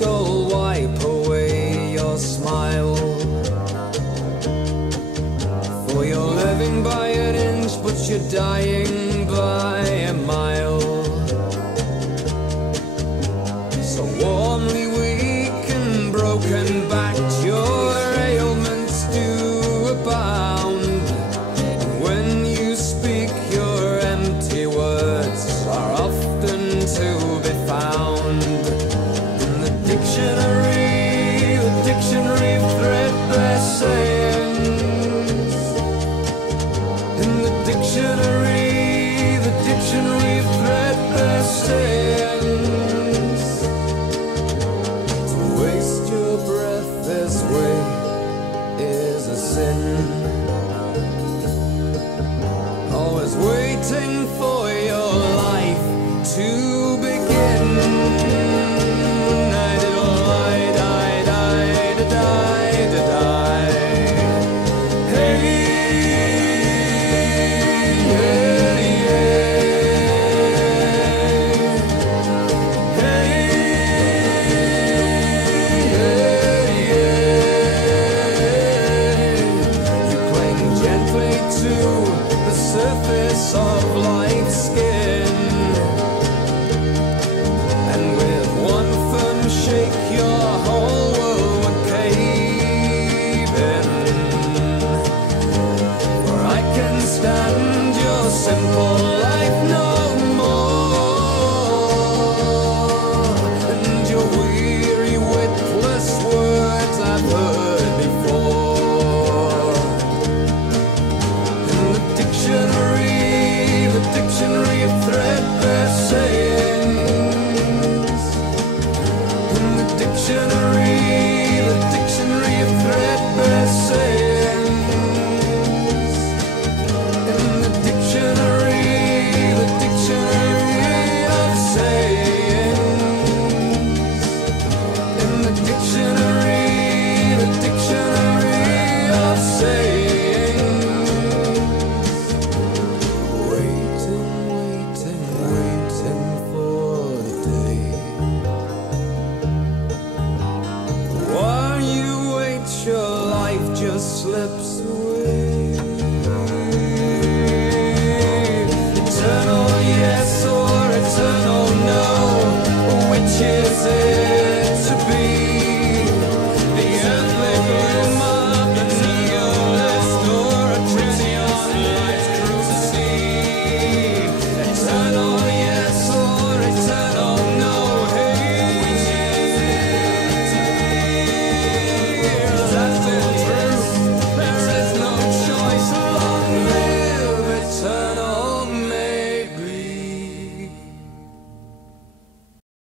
skull, wipe away your smile. For you're living by an inch, but you're dying by a mile. So warmly weak and broken backed, your ailments do abound. And when you speak, your empty words are often to be found. In the dictionary of threadbare sayings. In the dictionary of threadbare sayings. To waste your breath this way is a sin. Always waiting for your life to begin.